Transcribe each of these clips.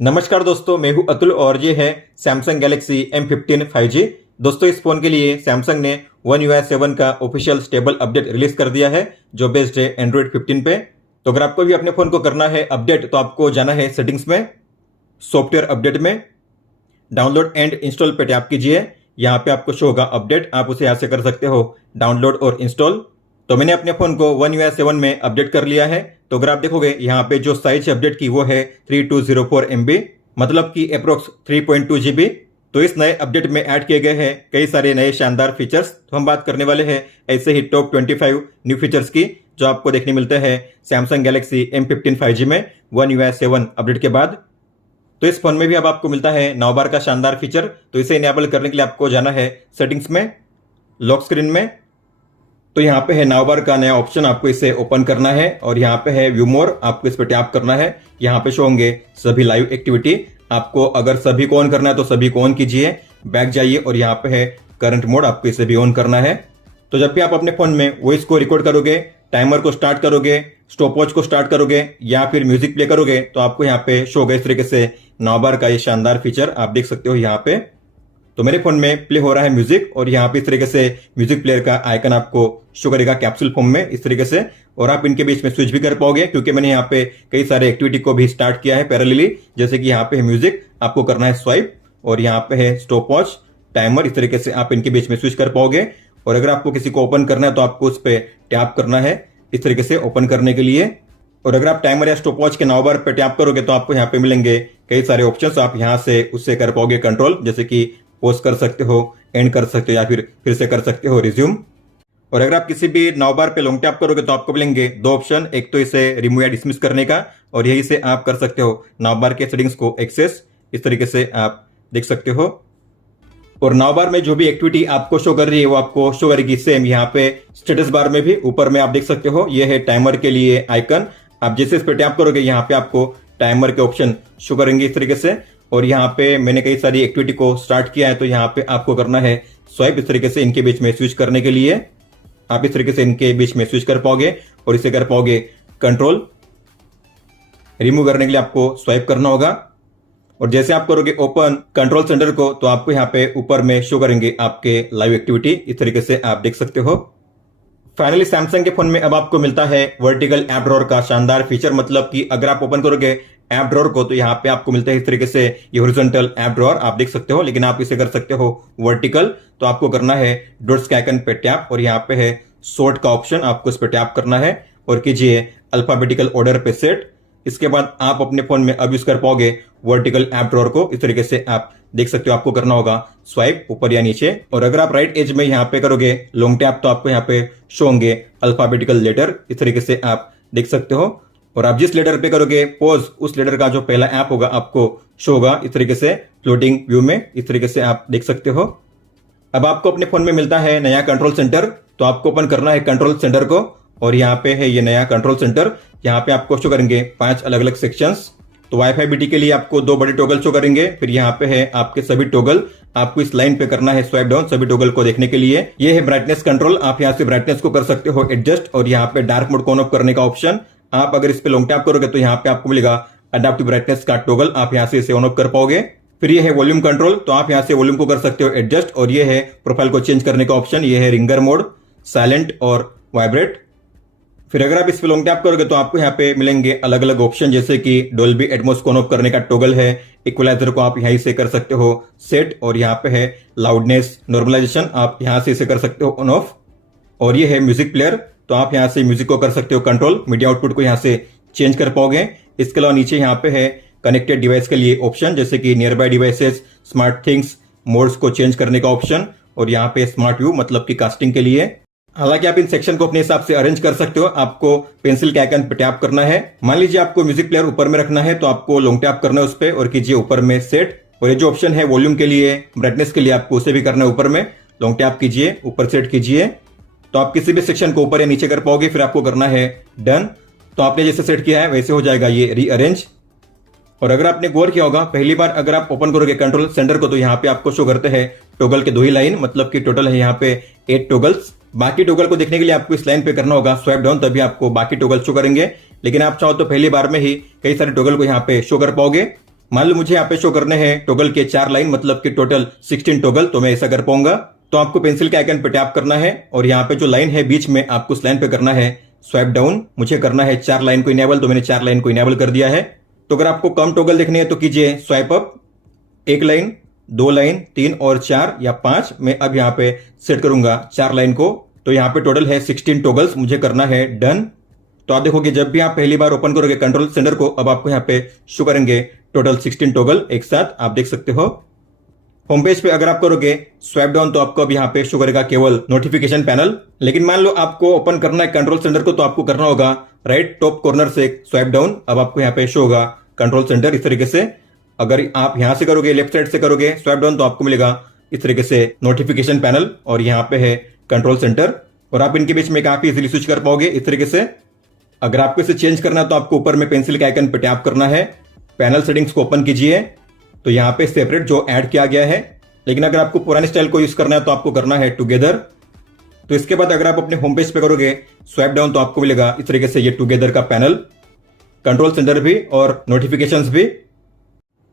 नमस्कार दोस्तों, मैं हूं अतुल और ये है सैमसंग गैलेक्सी M15 5G। दोस्तों, इस फोन के लिए सैमसंग ने One UI 7 का ऑफिशियल स्टेबल अपडेट रिलीज कर दिया है जो बेस्ड है एंड्रॉइड 15 पे। तो अगर आपको भी अपने फोन को करना है अपडेट तो आपको जाना है सेटिंग्स में, सॉफ्टवेयर अपडेट में, डाउनलोड एंड इंस्टॉल पे टैप कीजिए। यहाँ पे आपको शो होगा अपडेट, आप उसे यहाँ से कर सकते हो डाउनलोड और इंस्टॉल। तो मैंने अपने फोन को One UI 7 में अपडेट कर लिया है। तो अगर आप देखोगे यहाँ पे जो साइज अपडेट की वो है 3204 MB, मतलब कि अप्रोक्स 3.2 GB। तो इस नए अपडेट में ऐड किए गए हैं कई सारे नए शानदार फीचर्स। तो हम बात करने वाले हैं ऐसे ही टॉप 25 न्यू फीचर्स की जो आपको देखने मिलते हैं सैमसंग गैलेक्सी M15 5G में One UI 7 अपडेट के बाद। तो इस फोन में भी अब आपको मिलता है नाउ का शानदार फीचर। तो इसे इनेबल करने के लिए आपको जाना है सेटिंग्स में, लॉक स्क्रीन में। तो यहाँ पे है नाउ का नया ऑप्शन, आपको इसे ओपन करना है और यहाँ पे है व्यू मोर, आपको इस पर टैप करना है। यहाँ पे शो होंगे सभी लाइव एक्टिविटी। आपको अगर सभी को ऑन करना है तो सभी को ऑन कीजिए, बैक जाइए और यहाँ पे है करंट मोड, आपको इसे भी ऑन करना है। तो जब भी आप अपने फोन में वॉइस को रिकॉर्ड करोगे, टाइमर को स्टार्ट करोगे, स्टॉप वॉच को स्टार्ट करोगे या फिर म्यूजिक प्ले करोगे तो आपको यहाँ पे शो होगा इस तरीके से नाउ का ये शानदार फीचर आप देख सकते हो यहाँ पे। तो मेरे फोन में प्ले हो रहा है म्यूजिक और यहाँ पे इस तरीके से म्यूजिक प्लेयर का आइकन आपको शो करेगा कैप्सूल फॉर्म में इस तरीके से। और आप इनके बीच में स्विच भी कर पाओगे क्योंकि मैंने यहाँ पे कई सारे एक्टिविटी को भी स्टार्ट किया है पैरेलली। जैसे कि यहाँ पे है म्यूजिक, आपको करना है स्वाइप, और यहाँ पे है स्टॉप वॉच, टाइमर, इस तरीके से आप इनके बीच में स्विच कर पाओगे। और अगर आपको किसी को ओपन करना है तो आपको उस पर टैप करना है इस तरीके से ओपन करने के लिए। और अगर आप टाइमर या स्टॉप वॉच के नाउ बार पे टैप करोगे तो आपको यहाँ पे मिलेंगे कई सारे ऑप्शंस, आप यहाँ से उससे कर पाओगे कंट्रोल, जैसे कि पॉज कर सकते हो, एंड कर सकते हो या फिर से कर सकते हो रिज्यूम। और अगर आप किसी भी नाउ बार पे लॉन्ग टैप करोगे तो आपको मिलेंगे दो ऑप्शन, एक तो इसे रिमूव या डिसमिस करने का और यही से आप कर सकते हो नाउ बार के सेटिंग्स को एक्सेस, इस तरीके से आप देख सकते हो। और नाउ बार में जो भी एक्टिविटी आपको शो कर रही है वो आपको शो करेगी सेम यहाँ पे स्टेटस बार में भी। ऊपर में आप देख सकते हो ये है टाइमर के लिए आइकन, आप जैसे इस पर टैप करोगे यहाँ पे आपको टाइमर के ऑप्शन शो करेंगे इस तरीके से। और यहाँ पे मैंने कई सारी एक्टिविटी को स्टार्ट किया है तो यहाँ पे आपको करना है स्वाइप इस तरीके से इनके बीच में स्विच करने के लिए। आप इस तरीके से इनके बीच में स्विच कर पाओगे और इसे कर पाओगे कंट्रोल। रिमूव करने के लिए आपको स्वाइप करना होगा और जैसे आप करोगे ओपन कंट्रोल सेंटर को तो आपको यहाँ पे ऊपर में शो करेंगे आपके लाइव एक्टिविटी, इस तरीके से आप देख सकते हो। फाइनली सैमसंग के फोन में अब आपको मिलता है वर्टिकल ऐप ड्रॉअर का शानदार फीचर, मतलब कि अगर आप ओपन करोगे ऐप ड्रॉअर को तो यहाँ पे आपको मिलता है इस तरीके से ये हॉरिजॉन्टल ऐप ड्रॉअर आप देख सकते हो, लेकिन आप इसे कर सकते हो वर्टिकल। तो आपको करना है डॉट्स के आइकन पे टैप और यहाँ पे है सॉर्ट का ऑप्शन, आपको इस पे टैप करना है और कीजिए अल्फाबेटिकल ऑर्डर पे सेट। इसके बाद आप अपने फोन में अब यूज कर पाओगे वर्टिकल ऐप ड्रॉअर को, इस तरीके से आप देख सकते हो। आपको करना होगा स्वाइप ऊपर या नीचे और अगर आप राइट एज में यहाँ पे करोगे लॉन्ग टैप तो आपको यहाँ पे शो होंगे अल्फाबेटिकल लेटर, इस तरीके से आप देख सकते हो। और आप जिस लेटर पे करोगे पॉज उस लेटर का जो पहला ऐप होगा आपको शो होगा इस तरीके से फ्लोटिंग व्यू में, इस तरीके से आप देख सकते हो। अब आपको अपने फोन में मिलता है नया कंट्रोल सेंटर, तो आपको ओपन करना है कंट्रोल सेंटर को और यहाँ पे है ये नया कंट्रोल सेंटर। यहाँ पे आपको शो करेंगे 5 अलग अलग सेक्शंस। तो वाईफाई बीटी के लिए आपको 2 बड़े टॉगल शो करेंगे, फिर यहाँ पे है आपके सभी टॉगल, आपको इस लाइन पे करना है स्वाइप डाउन सभी टॉगल को देखने के लिए। ये है ब्राइटनेस कंट्रोल, आप यहाँ से ब्राइटनेस को कर सकते हो एडजस्ट और यहाँ पे डार्क मोड को ऑन ऑफ करने का ऑप्शन। आप अगर इस पे लॉन्ग टैप करोगे तो यहाँ पे आपको मिलेगा अडैप्टिव ब्राइटनेस का टॉगल, आप यहाँ से इसे ऑन ऑफ कर पाओगे। फिर ये है वॉल्यूम कंट्रोल, तो आप यहाँ से वॉल्यूम को कर सकते हो एडजस्ट और ये है प्रोफाइल को चेंज करने का ऑप्शन। ये है रिंगर मोड, साइलेंट और वाइब्रेट। फिर अगर आप इस पे लॉन्ग टैप करोगे तो आपको यहाँ पे मिलेंगे अलग अलग ऑप्शन, जैसे कि डोल्बी एटमॉस को ऑन ऑफ करने का टॉगल है, इक्वलाइजर को आप यहीं से कर सकते हो सेट और यहाँ पे है लाउडनेस नॉर्मलाइजेशन, आप यहाँ से इसे कर सकते हो ऑन ऑफ। और ये है म्यूजिक प्लेयर, तो आप यहाँ से म्यूजिक को कर सकते हो कंट्रोल, मीडिया आउटपुट को यहाँ से चेंज कर पाओगे। इसके अलावा नीचे यहाँ पे है कनेक्टेड डिवाइस के लिए ऑप्शन, जैसे कि near by devices, smart things, modes को चेंज करने का ऑप्शन और यहाँ पे स्मार्ट व्यू मतलब कि कास्टिंग के लिए। हालांकि आप इन सेक्शन को अपने हिसाब से अरेंज कर सकते हो, आपको पेंसिल के आइकन पे टैप करना है। मान लीजिए आपको म्यूजिक प्लेयर ऊपर में रखना है तो आपको लॉन्ग टैप करना है उस पर और कीजिए ऊपर में सेट। और ये जो ऑप्शन है वॉल्यूम के लिए, ब्राइटनेस के लिए, आपको उसे भी करना है ऊपर में, लॉन्ग टैप कीजिए ऊपर सेट कीजिए। तो आप किसी भी सेक्शन को ऊपर या नीचे कर पाओगे, फिर आपको करना है डन। तो आपने जैसे सेट किया है वैसे हो जाएगा ये रीअरेंज। और अगर आपने गौर किया होगा पहली बार अगर आप ओपन करोगे कंट्रोल सेंटर को तो यहाँ पे आपको शो करते हैं टॉगल के 2 ही लाइन, मतलब कि टोटल है यहाँ पे 8 टॉगल्स। बाकी टॉगल को देखने के लिए आपको इस लाइन पे करना होगा स्वाइप डाउन, तभी आपको बाकी टॉगल शो करेंगे। लेकिन आप चाहो तो पहली बार में ही कई सारे टॉगल को यहाँ पे शो कर पाओगे। मान लो मुझे यहाँ पे शो करने हैं टॉगल के 4 लाइन, मतलब कि टोटल 16 टॉगल, तो मैं ऐसा कर पाऊंगा। तो आपको पेंसिल के आइकन पे टैप करना है और यहाँ पे जो लाइन है बीच में, आपको उस लाइन पे करना है स्वाइप डाउन। मुझे करना है 4 लाइन को इनेबल, तो मैंने 4 लाइन को इनेबल कर दिया है। तो अगर आपको कम टॉगल देखने हैं तो कीजिए स्वाइप अप, 1 लाइन, 2 लाइन, 3 और 4 या 5। मैं अब यहाँ पे सेट करूंगा 4 लाइन को। तो यहाँ पे टोटल है 16 टॉगल्स, मुझे करना है डन। तो आप देखोगे जब भी आप पहली बार ओपन करोगे कंट्रोल सेंटर को, अब आपको यहाँ पे शो करेंगे टोटल 16 टॉगल एक साथ, आप देख सकते हो। होम पेज पे अगर आप करोगे स्वाइप डाउन तो आपको अब यहाँ पे शो करेगा केवल नोटिफिकेशन पैनल। लेकिन मान लो आपको ओपन करना है कंट्रोल सेंटर को, तो आपको करना होगा राइट टॉप कॉर्नर से स्वाइप डाउन। अब आपको यहाँ पे शो होगा कंट्रोल सेंटर इस तरीके से। अगर आप यहां से करोगे, लेफ्ट साइड से करोगे स्वाइप डाउन, तो आपको मिलेगा इस तरीके से नोटिफिकेशन पैनल और यहाँ पे है कंट्रोल सेंटर। और आप इनके बीच में काफी इजीली स्विच कर पाओगे इस तरीके से। अगर आपको इसे चेंज करना है तो आपको ऊपर में पेंसिल के आइकन पे टैप करना है, पैनल सेटिंग्स को ओपन कीजिए, तो यहाँ पे सेपरेट जो ऐड किया गया है। लेकिन अगर आपको पुराने स्टाइल को यूज करना है तो आपको करना है टुगेदर। तो इसके बाद अगर आप अपने होम पेज पे करोगे स्वाइप डाउन तो आपको मिलेगा इस तरीके से ये टुगेदर का पैनल, कंट्रोल सेंटर भी और नोटिफिकेशंस भी।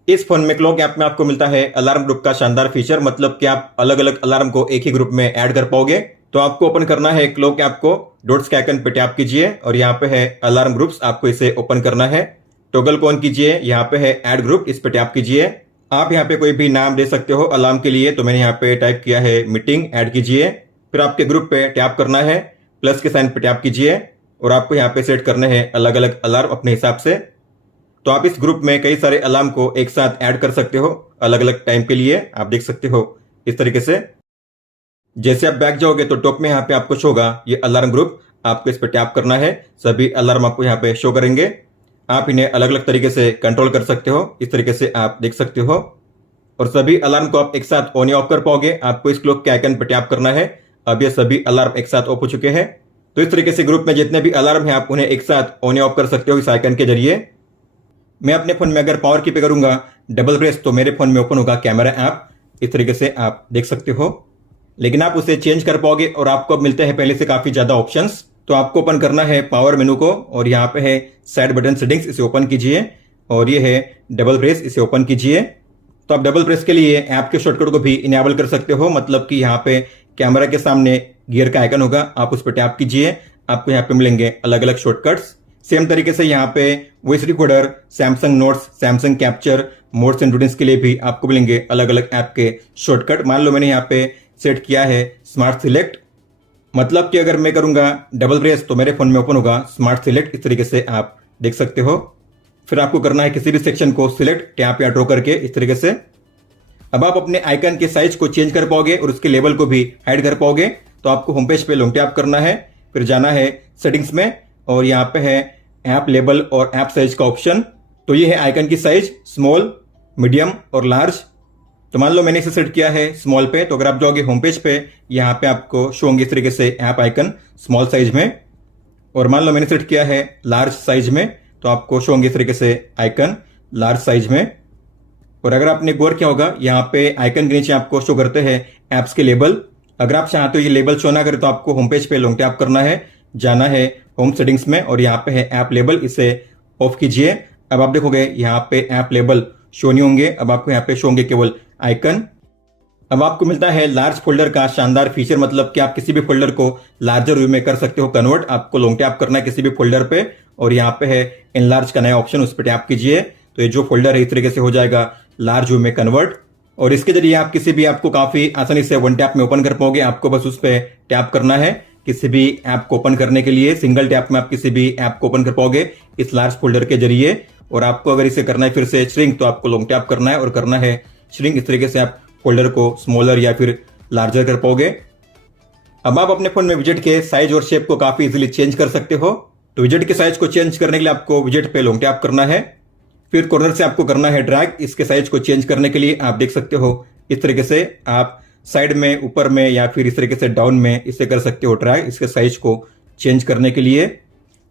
इस फोन में क्लॉक ऐप में आपको मिलता है अलार्म ग्रुप का शानदार फीचर, मतलब कि आप अलग अलग अलार्म को एक ही ग्रुप में ऐड कर पाओगे। तो आपको ओपन करना है क्लॉक ऐप को, डॉट्स के आइकन पे टैप कीजिए और यहाँ पे है अलार्म ग्रुप्स, आपको इसे ओपन करना है। टॉगल को ऑन कीजिए, यहाँ पे है ऐड ग्रुप, इस पे टैप कीजिए। आप यहाँ पे कोई भी नाम दे सकते हो अलार्म के लिए, तो मैंने यहाँ पे टाइप किया है मीटिंग, ऐड कीजिए। फिर आपके ग्रुप पे टैप करना है, प्लस के साइन पे टैप कीजिए और आपको यहाँ पे सेट करने हैं अलग अलग अलार्म अपने हिसाब से। तो आप इस ग्रुप में कई सारे अलार्म को एक साथ ऐड कर सकते हो अलग अलग टाइम के लिए, आप देख सकते हो इस तरीके से। जैसे आप बैक जाओगे तो टॉप में यहाँ पे आपको शो होगा ये अलार्म ग्रुप, आपको इस पे टैप करना है, सभी अलार्म आपको यहाँ पे शो करेंगे। आप इन्हें अलग अलग तरीके से कंट्रोल कर सकते हो, इस तरीके से आप देख सकते हो। और सभी अलार्म को आप एक साथ ऑन या ऑफ कर पाओगे, आपको इस क्लॉक के आइकन पे टैप करना है। अब ये सभी अलार्म एक साथ ऑफ हो चुके हैं। तो इस तरीके से ग्रुप में जितने भी अलार्म हैं आप उन्हें एक साथ ऑन या ऑफ कर सकते हो इस आइकन के जरिए। मैं अपने फोन में अगर पावर की पे करूंगा डबल प्रेस, तो मेरे फोन में ओपन होगा कैमरा ऐप, इस तरीके से आप देख सकते हो। लेकिन आप उसे चेंज कर पाओगे और आपको अब मिलते हैं पहले से काफी ज्यादा ऑप्शंस। तो आपको ओपन करना है पावर मेनू को और यहाँ पे है साइड बटन सेटिंग्स, इसे ओपन कीजिए और ये है डबल प्रेस, इसे ओपन कीजिए। तो आप डबल प्रेस के लिए ऐप के शॉर्टकट को भी इनेबल कर सकते हो, मतलब कि यहाँ पे कैमरा के सामने गियर का आइकन होगा, आप उस पर टैप कीजिए, आपको यहाँ पे मिलेंगे अलग अलग शॉर्टकट्स। सेम तरीके से यहाँ पे voice recorder, Samsung notes, Samsung capture, modes and routines के लिए भी आपको मिलेंगे अलग अलग ऐप के शॉर्टकट। मान लो मैंने यहाँ पे सेट किया है स्मार्ट सिलेक्ट, मतलब कि अगर मैं करूंगा डबल प्रेस तो मेरे फोन में ओपन होगा स्मार्ट सिलेक्ट, इस तरीके से आप देख सकते हो। फिर आपको करना है किसी भी सेक्शन को सिलेक्ट टैप या ड्रॉ करके इस तरीके से। अब आप अपने आइकन के साइज को चेंज कर पाओगे और उसके लेवल को भी हाइड कर पाओगे। तो आपको होम पेज पे लॉन्ग टैप करना है, फिर जाना है सेटिंग्स में और यहाँ पे है ऐप लेबल और ऐप साइज का ऑप्शन। तो ये है आइकन की साइज, स्मॉल, मीडियम और लार्ज। तो मान लो मैंने इसे सेट किया है स्मॉल पे, तो अगर आप जाओगे होम पेज पे यहाँ पे आपको शो होंगे इस तरीके से ऐप आइकन स्मॉल साइज में। और मान लो मैंने सेट किया है लार्ज साइज में, तो आपको शो होंगे इस तरीके से आइकन लार्ज साइज में। और अगर आपने गौर किया होगा यहाँ पे आइकन के नीचे आपको शो करते हैं एप्स के लेबल। अगर आप चाहते हो ये लेबल शो ना करे तो आपको होम पेज पे लॉन्ग टैप करना है, जाना है होम सेटिंग्स में और यहाँ पे है ऐप लेबल, इसे ऑफ कीजिए। अब आप देखोगे यहाँ पे ऐप लेबल शो नहीं होंगे, अब आपको यहाँ पे शो होंगे केवल आइकन। अब आपको मिलता है लार्ज फोल्डर का शानदार फीचर, मतलब कि आप किसी भी फोल्डर को लार्जर व्यू में कर सकते हो कन्वर्ट। आपको लॉन्ग टैप करना है किसी भी फोल्डर पे और यहाँ पे है एनलार्ज का नया ऑप्शन, उस पर टैप कीजिए। तो ये जो फोल्डर है इस तरीके से हो जाएगा लार्ज व्यू में कन्वर्ट और इसके जरिए आप किसी भी ऐप को काफी आसानी से वन टैप में ओपन कर पाओगे। आपको बस उस पर टैप करना है किसी भी ऐप को ओपन करने के लिए, सिंगल टैप में आप किसी भी ऐप को ओपन कर पाओगे इस लार्ज फोल्डर के जरिए। और आपको अगर इसे करना है फिर से श्रिंक, तो आपको लॉन्ग टैप करना है और करना है श्रिंक, इस तरीके से आप फोल्डर को स्मॉलर या फिर लार्जर कर पाओगे। अब आप अपने फोन में विजेट के साइज और शेप को काफी इजीली चेंज कर सकते हो। तो विजेट के साइज को चेंज करने के लिए आपको विजेट पे लॉन्ग टैप करना है, फिर कॉर्नर से आपको करना है ड्रैग। इसके साइज को चेंज करने के लिए आप देख सकते हो इस तरीके से आप साइड में, ऊपर में या फिर इस तरीके से डाउन में इसे कर सकते हो ड्रैग इसके साइज को चेंज करने के लिए।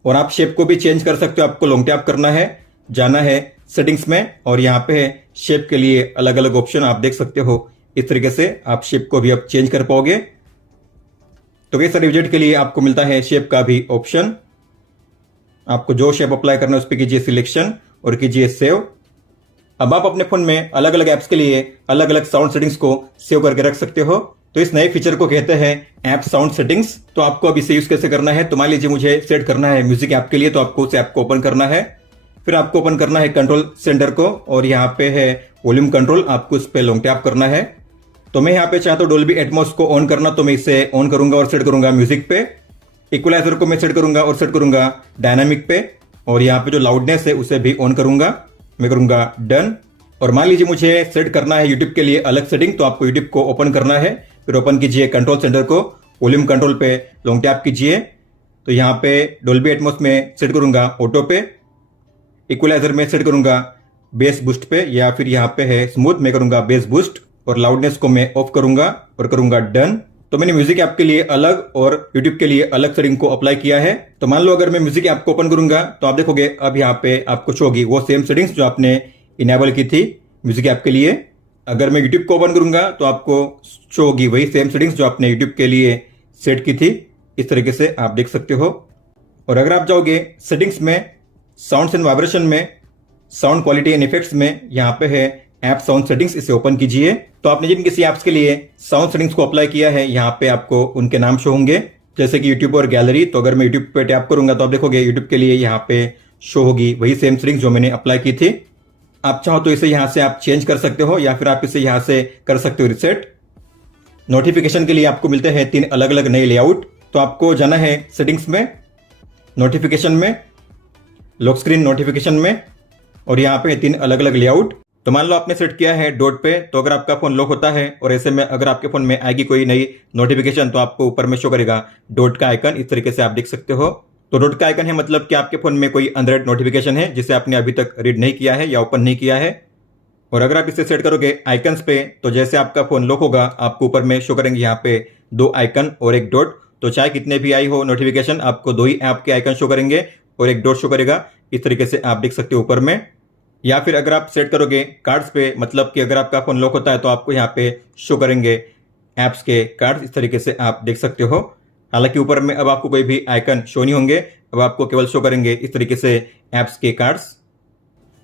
और आप शेप को भी चेंज कर सकते हो, आपको लॉन्ग टैप करना है, जाना है सेटिंग्स में और यहाँ पे है शेप के लिए अलग अलग ऑप्शन, आप देख सकते हो इस तरीके से आप शेप को भी अब चेंज कर पाओगे। तो कई सारे विजेट के लिए आपको मिलता है शेप का भी ऑप्शन। आपको जो शेप अप्लाई करना है उस पर कीजिए सिलेक्शन और कीजिए सेव। अब आप अपने फोन में अलग अलग ऐप्स के लिए अलग अलग साउंड सेटिंग्स को सेव करके रख सकते हो। तो इस नए फीचर को कहते हैं ऐप साउंड सेटिंग्स। तो आपको अब इसे यूज कैसे करना है, तो मान लीजिए मुझे सेट करना है म्यूजिक ऐप के लिए, तो आपको उस ऐप को ओपन करना है। फिर आपको ओपन करना है कंट्रोल सेंटर को और यहाँ पे है वॉल्यूम कंट्रोल, आपको इस पे लॉन्ग टैप करना है। तो मैं यहाँ पे चाहता हूँ डोल्बी एटमॉस को ऑन करना, तो मैं इसे ऑन करूंगा और सेट करूंगा म्यूजिक पे। इक्वलाइजर को मैं सेट करूंगा और सेट करूंगा डायनामिक पे, और यहाँ पे जो लाउडनेस है उसे भी ऑन करूंगा, मैं करूंगा डन। और मान लीजिए मुझे सेट करना है यूट्यूब के लिए अलग सेटिंग, तो आपको यूट्यूब को ओपन करना है। फिर ओपन कीजिए कंट्रोल सेंटर को, वॉल्यूम कंट्रोल पे लॉन्ग टैप कीजिए। तो यहाँ पे डोल्बी एटमॉस में सेट करूंगा ऑटो पे, इक्वलाइजर में सेट करूंगा बेस बूस्ट पे, या फिर यहाँ पे है स्मूथ, मैं करूंगा बेस बूस्ट। और लाउडनेस को मैं ऑफ करूंगा और करूंगा डन। तो मैंने म्यूजिक ऐप के लिए अलग और यूट्यूब के लिए अलग सेटिंग को अप्लाई किया है। तो मान लो अगर मैं म्यूजिक ऐप को ओपन करूंगा तो आप देखोगे अब यहाँ पे आपको शो होगी वो सेम सेटिंग्स जो आपने इनेबल की थी म्यूजिक ऐप के लिए। अगर मैं यूट्यूब को ओपन करूंगा तो आपको शो होगी वही सेम सेटिंग्स जो आपने यूट्यूब के लिए सेट की थी। इस तरीके से आप देख सकते हो। और अगर आप जाओगे सेटिंग्स में, साउंड्स एंड वाइब्रेशन में, साउंड क्वालिटी एंड इफेक्ट्स में, यहाँ पे है ऐप साउंड सेटिंग्स, इसे ओपन कीजिए। तो आपने जिन किसी ऐप्स के लिए साउंड सेटिंग्स को अप्लाई किया है यहाँ पे आपको उनके नाम शो होंगे, जैसे कि यूट्यूब और गैलरी। तो अगर मैं यूट्यूब पे टैप करूंगा तो आप देखोगे यूट्यूब के लिए यहाँ पे शो होगी वही सेम सेटिंग्स जो मैंने अप्लाई की थी। आप चाहो तो इसे यहाँ से आप चेंज कर सकते हो, या फिर आप इसे यहाँ से कर सकते हो रिसेट। नोटिफिकेशन के लिए आपको मिलते हैं 3 अलग अलग नए लेआउट। तो आपको जाना है सेटिंग्स में, नोटिफिकेशन में, लॉक स्क्रीन नोटिफिकेशन में, और यहाँ पे 3 अलग अलग लेआउट। तो मान लो आपने सेट किया है डॉट पे, तो अगर आपका फोन लॉक होता है और ऐसे में अगर आपके फोन में आएगी कोई नई नोटिफिकेशन तो आपको ऊपर में शो करेगा डॉट का आइकन। इस तरीके से आप देख सकते हो। तो डॉट का आइकन है मतलब कि आपके फोन में कोई अनरेड नोटिफिकेशन है जिसे आपने अभी तक रीड नहीं किया है या ओपन नहीं किया है। और अगर आप इसे सेट करोगे आइकन्स पे, तो जैसे आपका फोन लॉक होगा आपको ऊपर में शो करेंगे यहाँ पे 2 आइकन और 1 डॉट। तो चाहे कितने भी आई हो नोटिफिकेशन, आपको 2 ही ऐप के आइकन शो करेंगे और 1 डॉट शो करेगा। इस तरीके से आप देख सकते हो ऊपर में। या फिर अगर आप सेट करोगे कार्ड्स पे, मतलब कि अगर आपका फोन लॉक होता है तो आपको यहाँ पे शो करेंगे ऐप्स के कार्ड्स। इस तरीके से आप देख सकते हो। हालांकि ऊपर में अब आपको कोई भी आइकन शो नहीं होंगे, अब आपको केवल शो करेंगे इस तरीके से ऐप्स के कार्ड्स।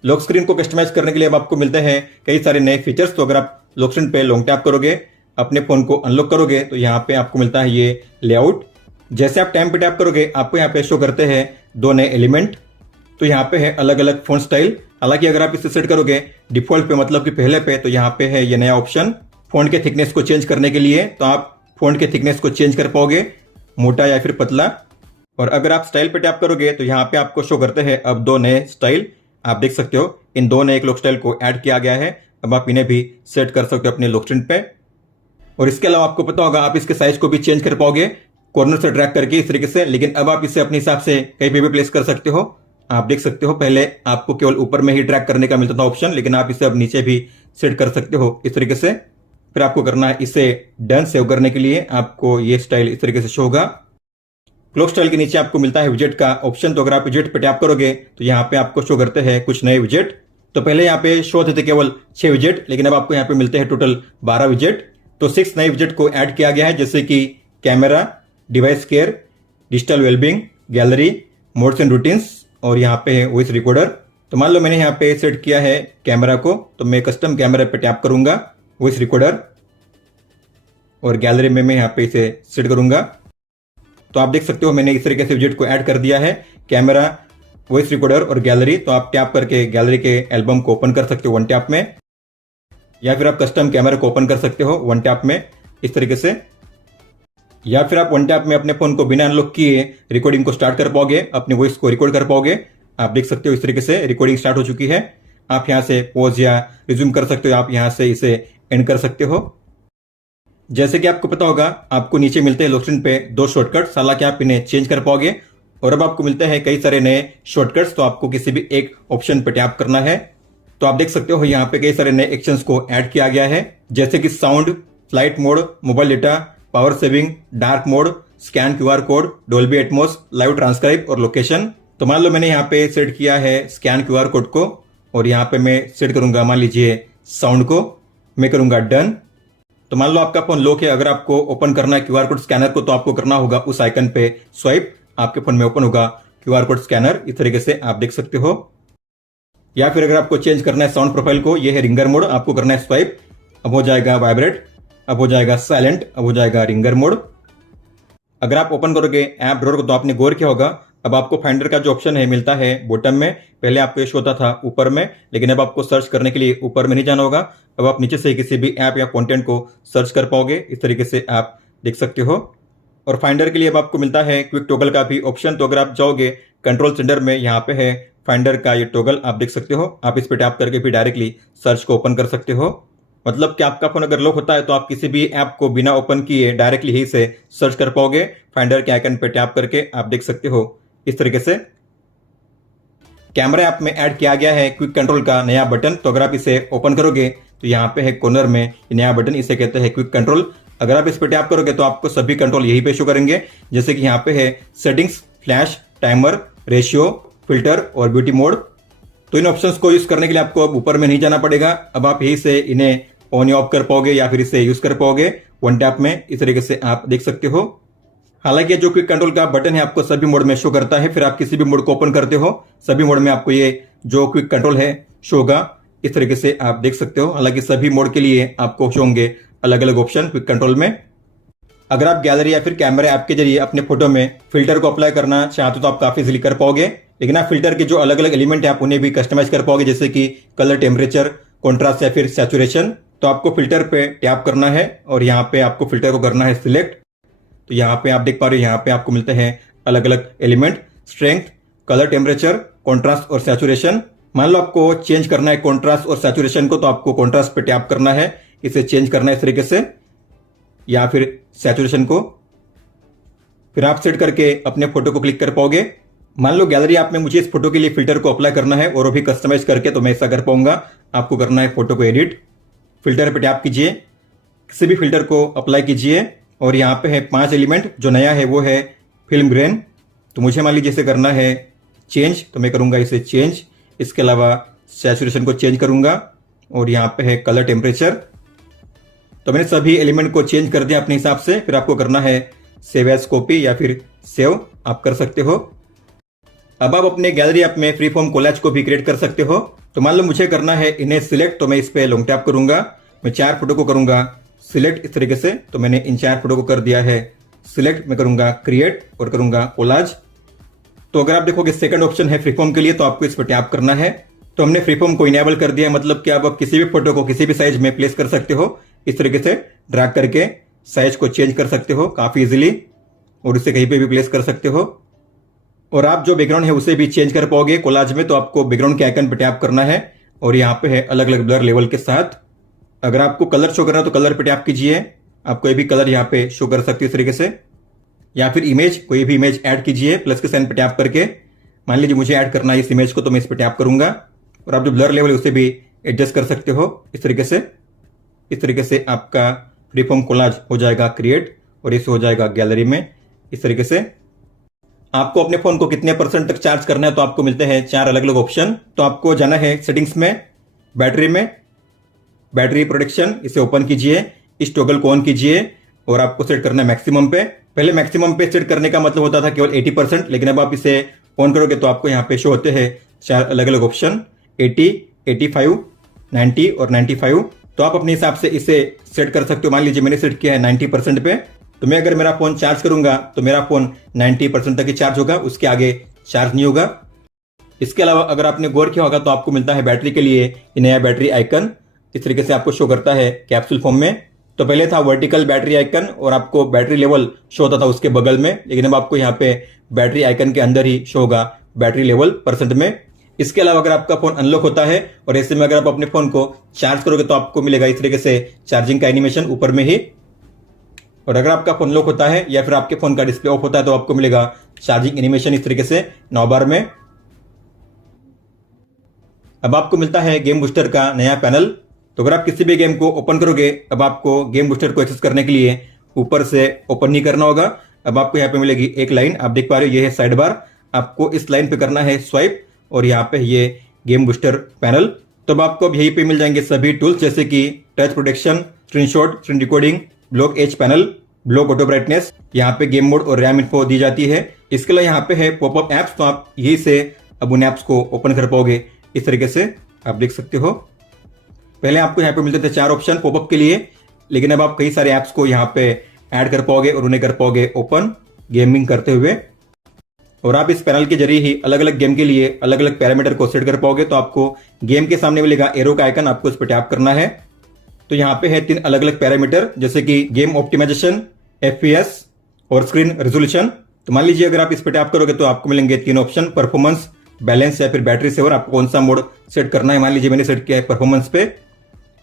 लॉक स्क्रीन को कस्टमाइज करने के लिए अब आपको मिलते हैं कई सारे नए फीचर्स। तो अगर आप लॉक स्क्रीन पे लॉन्ग टैप करोगे, अपने फोन को अनलॉक करोगे, तो यहाँ पे आपको मिलता है ये लेआउट। जैसे आप टाइम पे टैप करोगे आपको यहाँ पे शो करते हैं 2 नए एलिमेंट। तो यहाँ पे है अलग अलग फोन स्टाइल। हालांकि अगर आप इसे सेट करोगे डिफॉल्ट पे, मतलब कि पहले पे, तो यहाँ पे है ये नया ऑप्शन फोन के थिकनेस को चेंज करने के लिए। तो आप फोन के थिकनेस को चेंज कर पाओगे, मोटा या फिर पतला। और अगर आप स्टाइल पे टैप करोगे तो यहाँ पे आपको शो करते हैं अब 2 नए स्टाइल। आप देख सकते हो इन 2 नए लॉक स्टाइल को ऐड किया गया है। अब आप इन्हें भी सेट कर सकते हो अपने लॉक स्क्रीन पे। और इसके अलावा आपको पता होगा आप इसके साइज को भी चेंज कर पाओगे कॉर्नर से ड्रैग करके इस तरीके से। लेकिन अब आप इसे अपने हिसाब से कहीं पे भी प्लेस कर सकते हो। आप देख सकते हो पहले आपको केवल ऊपर में ही ड्रैग करने का मिलता था ऑप्शन, लेकिन आप इसे अब नीचे भी सेट कर सकते हो इस तरीके से। फिर आपको करना है इसे डन। सेव करने के लिए आपको ये स्टाइल इस तरीके से शो होगा। क्लॉक स्टाइल के नीचे आपको मिलता है विजेट का ऑप्शन। तो अगर आप विजेट पे टैप करोगे तो यहाँ पे आपको शो करते हैं कुछ नए विजेट। तो पहले यहाँ पे शो होते थे केवल 6 विजेट, लेकिन अब आपको यहाँ पे मिलते हैं टोटल 12 विजेट। तो 6 नए विजेट को ऐड किया गया है, जैसे कि camera, device care, digital wellbeing, gallery, modes and routines, और यहाँ पे है वॉइस रिकॉर्डर। तो मान लो मैंने यहाँ पे सेट किया है कैमरा को, तो मैं कस्टम कैमरा पे टैप करूंगा, वॉइस रिकॉर्डर, और गैलरी में मैं यहाँ पे इसे सेट करूंगा। तो आप देख सकते हो मैंने इस तरीके से विजेट को ऐड कर दिया है, कैमरा, वॉइस रिकॉर्डर और गैलरी। तो आप टैप करके गैलरी के एल्बम को ओपन कर सकते हो 1 टैप में, या फिर आप कस्टम कैमरा को ओपन कर सकते हो 1 टैप में इस तरीके से। या फिर आप 1 टैप में अपने फोन को बिना अनलॉक किए रिकॉर्डिंग को स्टार्ट कर पाओगे, अपने वॉइस को रिकॉर्ड कर पाओगे। आप देख सकते हो इस तरीके से रिकॉर्डिंग स्टार्ट हो चुकी है। आप यहाँ से पॉज या रिज्यूम कर सकते हो, आप यहाँ से इसे एंड कर सकते हो। जैसे कि आपको पता होगा आपको नीचे मिलते हैं लॉक स्क्रीन पे 2 शॉर्टकट्स, हालांकि आप इन्हें चेंज कर पाओगे। और अब आपको मिलते हैं कई सारे नए शॉर्टकट्स। तो आपको किसी भी एक ऑप्शन पे टैप करना है। तो आप देख सकते हो यहाँ पे कई सारे नए एक्शंस को ऐड किया गया है, जैसे कि sound, flight mode, mobile data, power saving, dark mode, scan QR code, Dolby Atmos, live transcribe और लोकेशन। तो मान लो मैंने यहाँ पे सेट किया है स्कैन QR कोड को, और यहाँ पे मैं सेट करूंगा मान लीजिए साउंड को, मैं करूंगा डन। तो मान लो आपका फोन लॉक है, अगर आपको ओपन करना है QR कोड स्कैनर को, तो आपको करना होगा उस आइकन पे स्वाइप, आपके फोन में ओपन होगा QR कोड स्कैनर। इस तरीके से आप देख सकते हो। या फिर अगर आपको चेंज करना है साउंड प्रोफाइल को, ये है रिंगर मोड, आपको करना है स्वाइप, अब हो जाएगा वाइब्रेट, अब हो जाएगा साइलेंट, अब हो जाएगा रिंगर मोड। अगर आप ओपन करोगे ऐप ड्रॉअर को तो आपने गौर किया होगा, अब आपको फाइंडर का जो ऑप्शन है मिलता है बॉटम में। पहले आपको ये शो होता था ऊपर में, लेकिन अब आपको सर्च करने के लिए ऊपर में नहीं जाना होगा। अब आप नीचे से किसी भी ऐप या कंटेंट को सर्च कर पाओगे, इस तरीके से आप देख सकते हो। और फाइंडर के लिए अब आपको मिलता है क्विक टॉगल का भी ऑप्शन। तो अगर आप जाओगे कंट्रोल सेंटर में, यहाँ पे है फाइंडर का ये टॉगल, आप देख सकते हो। आप इस पर टैप करके भी डायरेक्टली सर्च को ओपन कर सकते हो। मतलब कि आपका फोन अगर लॉक होता है तो आप किसी भी ऐप को बिना ओपन किए डायरेक्टली यहीं से सर्च कर पाओगे। फाइंडर के आइकन पे टैप करके आप देख सकते हो इस तरीके से। कैमरा ऐप में ऐड किया गया है क्विक कंट्रोल का नया बटन। तो अगर आप इसे ओपन करोगे तो यहाँ पे है कॉर्नर में नया बटन, इसे कहते हैं क्विक कंट्रोल। अगर आप इस पर टैप करोगे तो आपको सभी कंट्रोल यहीं पे शो करेंगे, जैसे कि यहाँ पे है settings, flash, timer, ratio, filter और ब्यूटी मोड। तो इन ऑप्शंस को यूज करने के लिए आपको अब ऊपर में नहीं जाना पड़ेगा। अब आप यहीं से इन्हें ऑन या ऑफ कर पाओगे या फिर इसे यूज कर पाओगे वन टैप में, इस तरीके से आप देख सकते हो। हालांकि जो क्विक कंट्रोल का बटन है आपको सभी मोड में शो करता है। फिर आप किसी भी मोड को ओपन करते हो, सभी मोड में आपको ये जो क्विक कंट्रोल है शो होगा, इस तरीके से आप देख सकते हो। हालांकि सभी मोड के लिए आपको शो होंगे अलग अलग ऑप्शन क्विक कंट्रोल में। अगर आप गैलरी या फिर कैमरा ऐप के जरिए अपने फोटो में फिल्टर को अप्लाई करना चाहते हो तो आप काफी इजीली कर पाओगे। लेकिन आप फिल्टर के जो अलग अलग एलिमेंट है आप उन्हें भी कस्टमाइज कर पाओगे, जैसे कि कलर, टेम्परेचर, कॉन्ट्रास्ट या फिर सैचुरेशन। तो आपको फिल्टर पे टैप करना है और यहाँ पे आपको फिल्टर को करना है सिलेक्ट। तो यहाँ पे आप देख पा रहे हो, यहाँ पे आपको मिलते हैं अलग अलग element, strength, colour, temperature, contrast और सैचुरेशन। मान लो आपको चेंज करना है कॉन्ट्रास्ट और सैचुरेशन को, तो आपको कॉन्ट्रास्ट पे टैप करना है, इसे चेंज करना है इस तरीके से, या फिर सैचुरेशन को। फिर आप सेट करके अपने फोटो को क्लिक कर पाओगे। मान लो गैलरी ऐप में मुझे इस फोटो के लिए फिल्टर को अप्लाई करना है और वो भी कस्टमाइज करके, तो मैं ऐसा कर पाऊंगा। आपको करना है फोटो को एडिट, फिल्टर पे टैप कीजिए, किसी भी फिल्टर को अप्लाई कीजिए और यहाँ पे है 5 एलिमेंट। जो नया है वो है फिल्म ग्रेन। तो मुझे मान लीजिए इसे करना है चेंज, तो मैं करूंगा इसे चेंज। इसके अलावा सैचुरेशन को चेंज करूंगा और यहाँ पे है कलर, टेम्परेचर। तो मैंने सभी एलिमेंट को चेंज कर दिया अपने हिसाब से। फिर आपको करना है सेव एज कॉपी या फिर सेव, आप कर सकते हो। अब आप अपने गैलरी ऐप में फ्री फॉर्म कोलैज को भी क्रिएट कर सकते हो। तो मान लो मुझे करना है इन्हें सिलेक्ट, तो मैं इस पे लॉन्ग टैप करूंगा, मैं 4 फोटो को करूंगा सिलेक्ट इस तरीके से। तो मैंने इन 4 फोटो को कर दिया है सिलेक्ट। मैं करूंगा क्रिएट और करूंगा कोलाज। तो अगर आप देखोगे सेकंड ऑप्शन है फ्री फॉर्म के लिए, तो आपको इस पर टैप करना है। तो हमने फ्री फॉर्म को इनेबल कर दिया, मतलब कि आप किसी भी फोटो को किसी भी साइज में प्लेस कर सकते हो। इस तरीके से ड्रैग करके साइज को चेंज कर सकते हो काफी इजीली, और इसे कहीं पे भी प्लेस कर सकते हो। और आप जो बैकग्राउंड है उसे भी चेंज कर पाओगे कोलाज में। तो आपको बैकग्राउंड के आइकन पर टैप करना है और यहाँ पे है अलग अलग ब्लर लेवल के साथ। अगर आपको कलर शो करना है तो कलर पे टैप कीजिए, आप कोई भी कलर यहाँ पे शो कर सकते हो इस तरीके से। या फिर इमेज, कोई भी इमेज ऐड कीजिए प्लस के साइन पे टैप करके। मान लीजिए मुझे ऐड करना है इस इमेज को, तो मैं इस पे टैप करूंगा और आप जो ब्लर लेवल है उसे भी एडजस्ट कर सकते हो इस तरीके से। इस तरीके से आपका फ्री फॉर्म कोलाज हो जाएगा क्रिएट और इसे हो जाएगा गैलरी में इस तरीके से। आपको अपने फोन को कितने % तक चार्ज करना है, तो आपको मिलते हैं 4 अलग अलग ऑप्शन। तो आपको जाना है सेटिंग्स में, बैटरी में, बैटरी प्रोटेक्शन, इसे ओपन कीजिए, इस टॉगल को ऑन कीजिए और आपको सेट करना है मैक्सिमम पे। पहले मैक्सिमम पे सेट करने का मतलब होता था केवल 80%, लेकिन अब आप इसे ऑन करोगे तो आपको यहाँ पे शो होते हैं 4 अलग अलग ऑप्शन, 80, 85, 90 और 95। तो आप अपने हिसाब से इसे सेट कर सकते हो। मान लीजिए मैंने सेट किया है 90% पे, तो मैं अगर मेरा फोन चार्ज करूंगा तो मेरा फोन 90% तक ही चार्ज होगा, उसके आगे चार्ज नहीं होगा। इसके अलावा अगर आपने गौर किया होगा तो आपको मिलता है बैटरी के लिए नया बैटरी आइकन, इस तरीके से आपको शो करता है कैप्सूल फॉर्म में। तो पहले था वर्टिकल बैटरी आइकन और आपको बैटरी लेवल शो होता था उसके बगल में, लेकिन अब आपको यहाँ पे बैटरी आइकन के अंदर ही शो होगा बैटरी लेवल % में। इसके अलावा अगर आपका फोन अनलॉक होता है और ऐसे में अगर आप अपने फोन को चार्ज करोगे तो आपको मिलेगा इस तरीके से चार्जिंग का एनिमेशन ऊपर में ही। और अगर आपका फोन लॉक होता है या फिर आपके फोन का डिस्प्ले ऑफ होता है तो आपको मिलेगा चार्जिंग एनिमेशन इस तरीके से नौबार में। अब आपको मिलता है गेम बूस्टर का नया पैनल। तो अगर आप किसी भी गेम को ओपन करोगे, अब आपको गेम बूस्टर को एक्सेस करने के लिए ऊपर से ओपन नहीं करना होगा। अब आपको यहाँ पे मिलेगी एक लाइन, आप देख पा रहे हो ये है साइड बार। आपको इस लाइन पे करना है स्वाइप और यहाँ पे ये गेम बूस्टर पैनल। तो अब आपको यहीं पे मिल जाएंगे सभी टूल्स, जैसे कि touch protection, screenshot, screen recording, block edge panel, block auto brightness, यहाँ पे गेम मोड और रैम इन्फो दी जाती है। इसके अलावा यहाँ पे है पॉपअप एप्स, तो आप यही से अब उन एप्स को ओपन कर पाओगे इस तरीके से आप देख सकते हो। पहले आपको यहाँ पे मिलते थे 4 ऑप्शन पॉपअप के लिए, लेकिन अब आप कई सारे ऐप्स को यहाँ पे ऐड कर पाओगे और उन्हें कर पाओगे ओपन गेमिंग करते हुए। और आप इस पैनल के जरिए ही अलग अलग गेम के लिए अलग अलग पैरामीटर को सेट कर पाओगे। तो आपको गेम के सामने मिलेगा एरो का आइकन, आपको इस पर टैप करना है। तो यहाँ पे है 3 अलग अलग पैरामीटर, जैसे कि गेम ऑप्टिमाइजेशन, FPS और स्क्रीन रेजोल्यूशन। तो मान लीजिए अगर आप इस पर टैप करोगे तो आपको मिलेंगे 3 ऑप्शन, परफॉर्मेंस, बैलेंस या फिर बैटरी सेवर। आपको कौन सा मोड सेट करना है। मान लीजिए मैंने सेट किया है परफॉर्मेंस पे।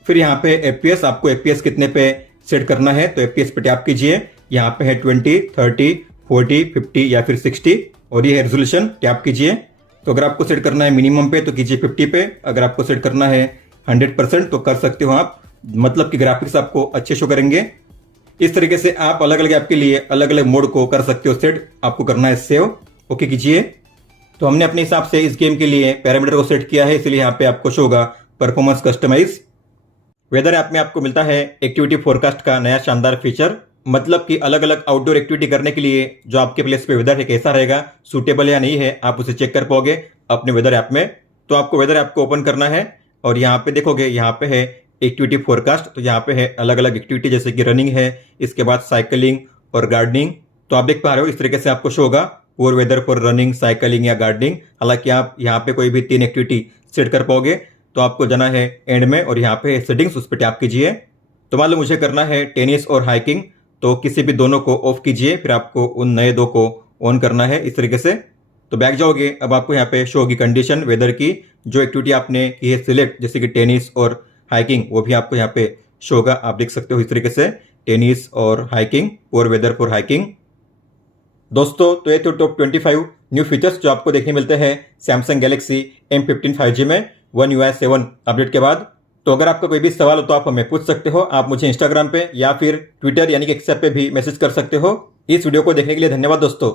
फिर यहाँ पे FPS, आपको FPS कितने पे सेट करना है, तो FPS पे टैप कीजिए। यहाँ पे है 20, 30, 40, 50 या फिर 60 और ये है रेजोल्यूशन, टैप कीजिए। तो अगर आपको सेट करना है मिनिमम पे तो कीजिए 50 पे, अगर आपको सेट करना है 100% तो कर सकते हो आप, मतलब कि ग्राफिक्स आपको अच्छे शो करेंगे। इस तरीके से आप अलग अलग ऐप के लिए अलग अलग मोड को कर सकते हो सेट। आपको करना है सेव, ओके कीजिए। तो हमने अपने हिसाब से इस गेम के लिए पैरामीटर को सेट किया है, इसलिए यहाँ पे आपको शो होगा परफॉर्मेंस कस्टमाइज। वेदर ऐप में आपको मिलता है एक्टिविटी फोरकास्ट का नया शानदार फीचर, मतलब कि अलग अलग आउटडोर एक्टिविटी करने के लिए जो आपके प्लेस पे वेदर है कैसा रहेगा, सूटेबल या नहीं है, आप उसे चेक कर पाओगे अपने वेदर ऐप में। तो आपको वेदर ऐप को ओपन करना है और यहाँ पे देखोगे यहाँ पे है एक्टिविटी फोरकास्ट। तो यहाँ पे है अलग अलग एक्टिविटी, जैसे कि रनिंग है, इसके बाद साइकिलिंग और गार्डनिंग। तो आप देख पा रहे हो इस तरीके से आपको शो होगा poor weather for running, cycling या गार्डनिंग। हालांकि आप यहाँ पे कोई भी 3 एक्टिविटी सेट कर पाओगे। तो आपको जाना है एंड में और यहाँ पे सेटिंग्स, उस पर टैप कीजिए। तो मान लो मुझे करना है टेनिस और हाइकिंग, तो किसी भी दोनों को ऑफ कीजिए, फिर आपको उन नए 2 को ऑन करना है इस तरीके से। तो बैक जाओगे, अब आपको यहाँ पे शो होगी कंडीशन वेदर की, जो एक्टिविटी आपने की है सिलेक्ट, जैसे कि टेनिस और हाइकिंग, वो भी आपको यहाँ पे शो होगा। आप देख सकते हो इस तरीके से टेनिस और hiking, poor weather for hiking. दोस्तों तो ये तो टॉप 25 न्यू फीचर्स जो आपको देखने मिलते हैं सैमसंग गैलेक्सी M15 5G में One UI 7 अपडेट के बाद। तो अगर आपका कोई भी सवाल हो तो आप हमें पूछ सकते हो। आप मुझे इंस्टाग्राम पे या फिर ट्विटर यानी कि एक्स पे भी मैसेज कर सकते हो। इस वीडियो को देखने के लिए धन्यवाद दोस्तों।